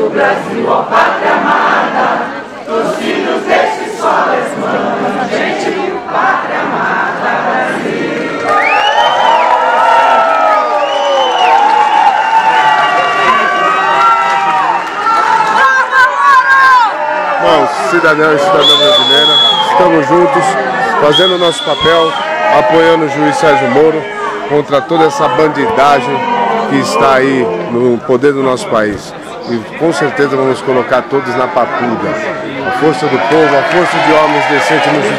nosso Brasil, ó pátria amada, os filhos deixe suas mãos, gente, pátria amada, Brasil. Irmãos, cidadãos e cidadã brasileira, estamos juntos, fazendo o nosso papel, apoiando o juiz Sérgio Moro contra toda essa bandidagem que está aí no poder do nosso país. E com certeza vamos colocar todos na papuda. A força do povo, a força de homens decentes no judiciário.